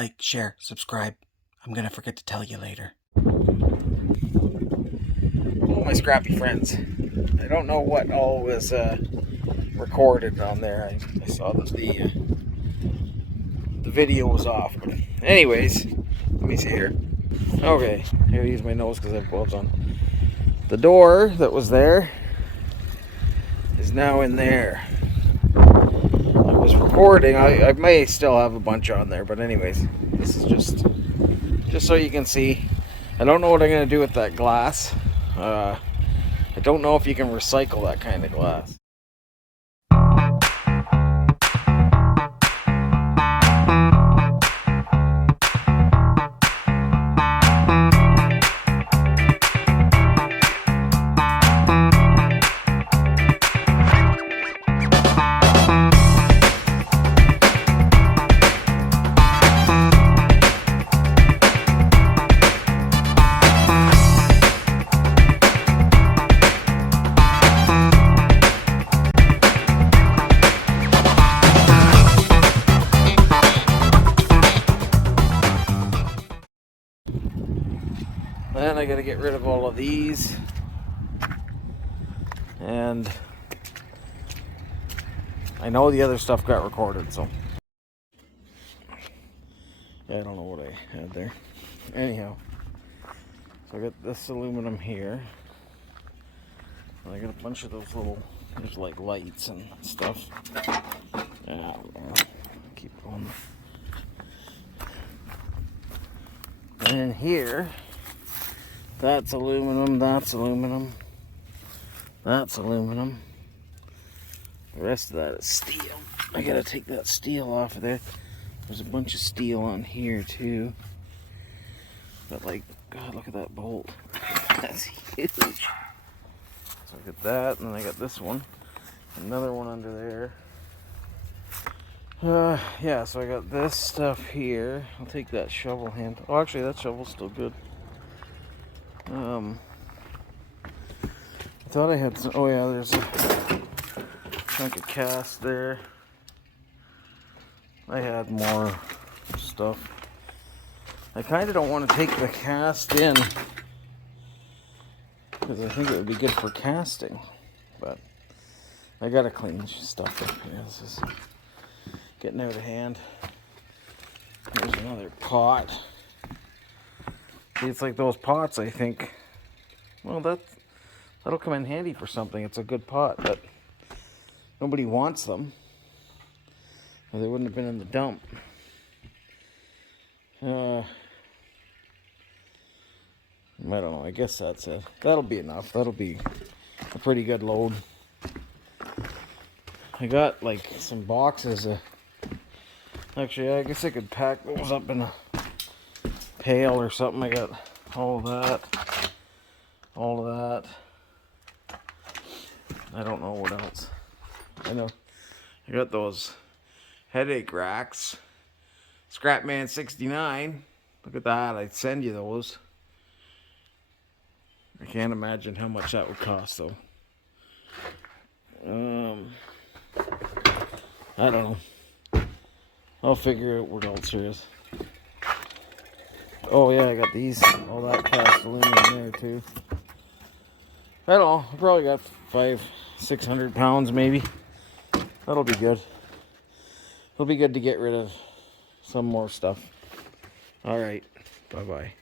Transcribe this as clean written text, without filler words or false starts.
like, share, subscribe. I'm gonna forget to tell you later. Oh, my scrappy friends. I don't know what all was recorded on there. I saw that the video was off. But anyways, let me see here. Okay, I gotta use my nose because I have gloves on. The door that was there is now in there. I was recording. I may still have a bunch on there, but anyways, this is just so you can see. I don't know what I'm gonna do with that glass. I don't know if you can recycle that kind of glass. Then I gotta get rid of all of these, and I know the other stuff got recorded, so I don't know what I had there. Anyhow, so I got this aluminum here, and I got a bunch of those little, there's like lights and stuff. Keep going. And here, that's aluminum, that's aluminum, that's aluminum. The rest of that is steel. I gotta take that steel off of there. There's a bunch of steel on here too. But like, God, look at that bolt. That's huge. So I got that, and then I got this one. Another one under there. Yeah, so I got this stuff here. I'll take that shovel hand. Oh, actually, that shovel's still good. I thought I had some. Oh yeah, there's a chunk of cast there. I had more stuff. I kind of don't want to take the cast in because I think it would be good for casting, but I gotta clean this stuff up. Yeah, this is getting out of hand. There's another pot. See, it's like those pots, I think. Well, that'll come in handy for something. It's a good pot, but nobody wants them, or they wouldn't have been in the dump. I don't know. I guess that's it. That'll be enough. That'll be a pretty good load. I got like some boxes. Actually, I guess I could pack those up in a pail or something. I got all of that. All of that. I don't know what else. I know I got those headache racks. Scrapman 69. Look at that. I'd send you those. I can't imagine how much that would cost though. I don't know. I'll figure out what else there is. Oh yeah, I got these. All that cast aluminum there too. I don't know. I probably got 500-600 pounds maybe. That'll be good. It'll be good to get rid of some more stuff. Alright. Bye-bye.